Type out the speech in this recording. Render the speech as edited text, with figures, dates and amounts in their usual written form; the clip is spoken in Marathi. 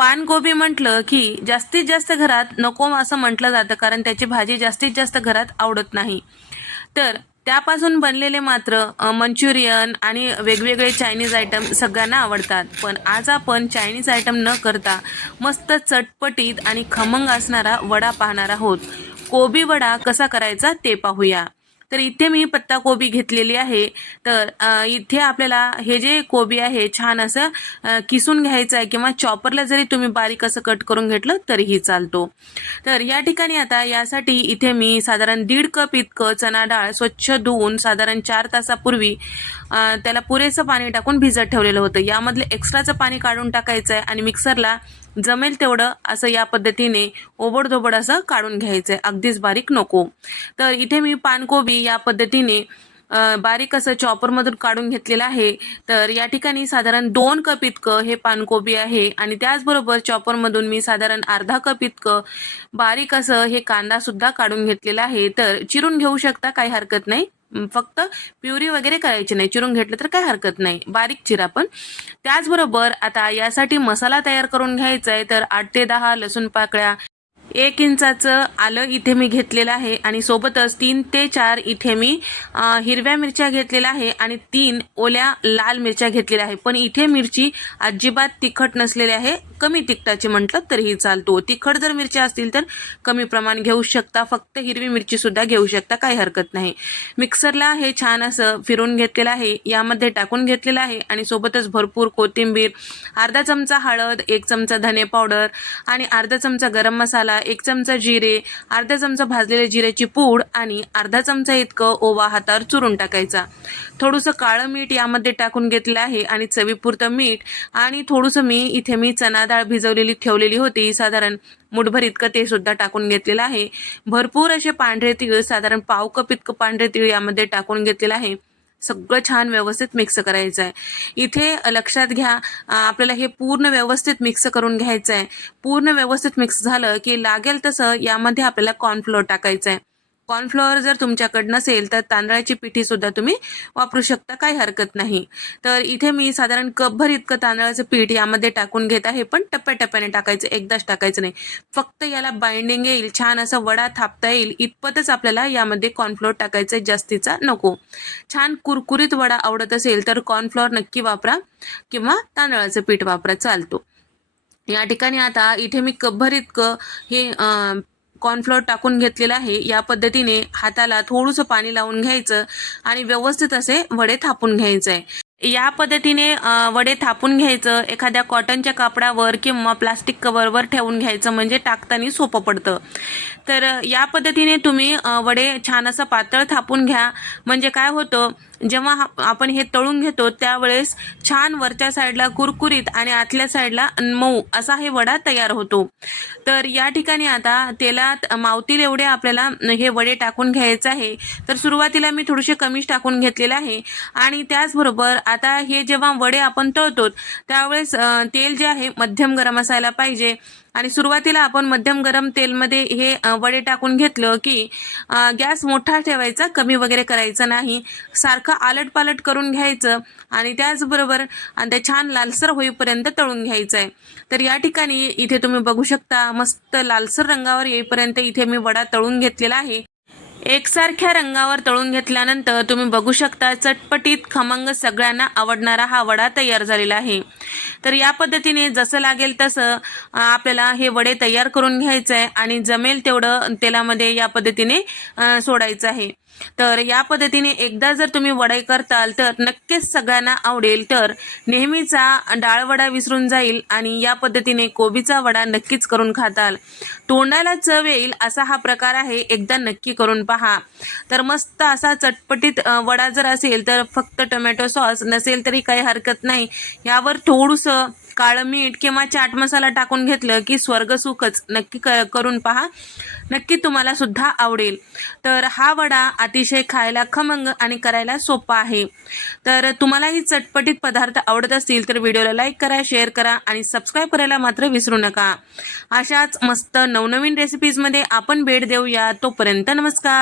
पानकोबी म्हटलं की जास्तीत जास्त घरात नको असं म्हटलं जातं, कारण त्याची भाजी जास्तीत जास्त घरात आवडत नाही. तर त्यापासून बनलेले मात्र मंचुरियन आणि वेगवेगळे चायनीज आयटम सगळ्यांना आवडतात. पण आज आपण चायनीज आयटम न करता मस्त चटपटीत आणि खमंग असणारा वडा पाहणार आहोत. कोबी वडा कसा करायचा ते पाहूया. तर इथे मी पत्ताकोबी घेतलेली आहे. तर इथे आपल्याला हे जे कोबी आहे छान असं किसून घ्यायचं आहे, किंवा चॉपरला जरी तुम्ही बारीक असं कट करून घेतलं तरीही चालतो. तर या ठिकाणी आता यासाठी इथे मी साधारण 1.5 कप इतकं चणा डाळ स्वच्छ धुवून साधारण 4 तासापूर्वी त्याला पुरेसं पाणी टाकून भिजत ठेवलेलं होतं. यामधलं एक्स्ट्राचं पाणी काढून टाकायचं आहे आणि मिक्सरला जमेल तेवढं असं या पद्धतीने ओबडधोबड असं काढून घ्यायचंय, अगदीच बारीक नको. तर इथे मी पानकोबी या पद्धतीने बारीक असं चॉपरमधून काढून घेतलेलं आहे. तर या ठिकाणी साधारण 2 कप इतकं हे पानकोबी आहे आणि त्याचबरोबर चॉपरमधून मी साधारण अर्धा कप इतकं बारीक असं हे कांदा सुद्धा काढून घेतलेला आहे. तर चिरून घेऊ शकता, काही हरकत नाही. फक्त प्युरी वगैरे करायची नाही, चिरून घेतलं तर काही हरकत नाही, बारीक चिरा. पण त्याचबरोबर आता यासाठी मसाला तयार करून घ्यायचा आहे. तर 8 ते 10 लसूण पाकळ्या, 1 इंचाचं आलं इथे मी घेतलेलं आहे आणि सोबतच 3 ते 4 इथे मी हिरव्या मिरच्या घेतलेल्या आहे आणि 3 ओल्या लाल मिरच्या घेतलेल्या आहे. पण इथे मिरची अजिबात तिखट नसलेली आहे, कमी तिखटाची म्हटलं तरीही चालतो. तिखट जर मिरच्या असतील तर कमी प्रमाण घेऊ शकता, फक्त हिरवी मिरची सुद्धा घेऊ शकता, काही हरकत नाही. मिक्सरला हे छान असं फिरून घेतलेलं आहे, यामध्ये टाकून घेतलेलं आहे आणि सोबतच भरपूर कोथिंबीर, अर्धा चमचा हळद, 1 चमचा धने पावडर आणि अर्धा चमचा गरम मसाला, 1 चमचा जिरे, अर्धा चमचा भाजलेले जिऱ्याची पूड आणि अर्धा चमचा इतकं ओवा हातावर चुरून टाकायचा. थोडंसं काळं मीठ यामध्ये टाकून घेतलं आहे आणि चवीपुरतं मीठ आणि थोडंसं इथे मी चणा डाळ भिजवलेली ठेवलेली होती, साधारण मुठभर इतकं ते सुद्धा टाकून घेतलेलं आहे. भरपूर असे पांढरे तीळ, साधारण पाव कप इतकं पांढरे तीळ यामध्ये टाकून घेतलेलं आहे. सगळं छान व्यवस्थित मिक्स करायचं आहे. इथे लक्षात घ्या, आपल्याला हे पूर्ण व्यवस्थित मिक्स करून घ्यायचं आहे. पूर्ण व्यवस्थित मिक्स झालं की लागेल तसं यामध्ये आपल्याला कॉर्नफ्लोअर टाकायचं आहे. कॉर्नफ्लोअर जर तुमच्याकडे नसेल तर तांदळाची पिठी सुद्धा तुम्ही वापरू शकता, काही हरकत नाही. तर इथे मी साधारण कपभर इतकं तांदळाचं पीठ यामध्ये टाकून घेत आहे, पण टप्प्याटप्प्याने टाकायचं, एकदाच टाकायचं नाही. फक्त याला बाइंडिंग येईल, छान असं वडा थापता येईल इतपतच आपल्याला यामध्ये कॉर्नफ्लोअर टाकायचं, जास्तीचा नको. छान कुरकुरीत वडा आवडत असेल तर कॉर्नफ्लोअर नक्की वापरा किंवा तांदळाचं पीठ वापरा, चालतो. या ठिकाणी आता इथे मी कपभर इतकं हे कॉर्नफ्लोअर टाकून घेतलेलं आहे. या पद्धतीने हाताला थोडंसं पाणी लावून घ्यायचं आणि व्यवस्थित असे वडे थापून घ्यायचं आहे. या पद्धतीने वडे थापून घ्यायचं, एखाद्या कॉटनच्या कापडावर किंवा प्लास्टिक कव्हरवर ठेवून घ्यायचं, म्हणजे टाकताना सोपं पडतं. तर या पद्धतीने तुम्ही वडे छान असं पातळ थापून घ्या, म्हणजे काय होतं, जेव्हा आपण हे तळून घेतो त्यावेळेस छान वरच्या साईडला कुरकुरीत आणि आतल्या साईडला मऊ असा हे वडा तयार होतो. तर या ठिकाणी आता तेलात मावतील एवढे आपल्याला हे वडे टाकून घ्यायचं आहे. तर सुरुवातीला मी थोडेसे कमीच टाकून घेतलेले आहे आणि त्याचबरोबर आता हे जेव्हा वडे आपण तळतो त्यावेळेस तेल जे आहे मध्यम गरम असायला पाहिजे आणि सुरुवातीला आपण मध्यम गरम तेलमध्ये हे वडे टाकून घेतलं की गॅस मोठा ठेवायचा, कमी वगैरे करायचं नाही. सारखं आलटपालट करून घ्यायचं आणि त्याचबरोबर ते छान लालसर होईपर्यंत तळून घ्यायचं आहे. तर या ठिकाणी इथे तुम्ही बघू शकता, मस्त लालसर रंगावर येईपर्यंत इथे मी वडा तळून घेतलेला आहे. एकसारख्या रंगावर तळून घेतल्यानंतर तुम्ही बघू शकता चटपटीत खमंग सगळ्यांना आवडणारा हा वडा तयार झालेला आहे. तर या पद्धतीने जसं लागेल तसं आपल्याला हे वडे तयार करून घ्यायचं आहे आणि जमेल तेवढं तेलामध्ये या पद्धतीने सोडायचं आहे. तर या पद्धतीने एकदा जर तुम्ही वडे करताल तर नक्कीच सगळ्यांना आवडेल. तर नेहमीचा डाळ वडा विसरून जाईल आणि या पद्धतीने कोबीचा वडा नक्कीच करून खाताल. तोंडाला चव येईल असा हा प्रकार आहे, एकदा नक्की करून पहा. तर मस्त असा चटपटीत वडा जर असेल तर फक्त टोमॅटो सॉस, नसेल तरी काही हरकत नाही, यावर थोडंसं काळं मीठ किंवा चाट मसाला टाकून घेतलं की स्वर्गसुखच. नक्की करून पहा, नक्की तुम्हाला सुद्धा आवडेल. तर हा वडा अतिशय खायला खमंग आणि करायला सोपा आहे. तर तुम्हालाही चटपटीत पदार्थ आवडत असतील तर व्हिडिओला लाईक करा, शेअर करा आणि सबस्क्राईब करायला मात्र विसरू नका. अशाच मस्त नवनवीन रेसिपीजमध्ये आपण भेट देऊया. तोपर्यंत नमस्कार.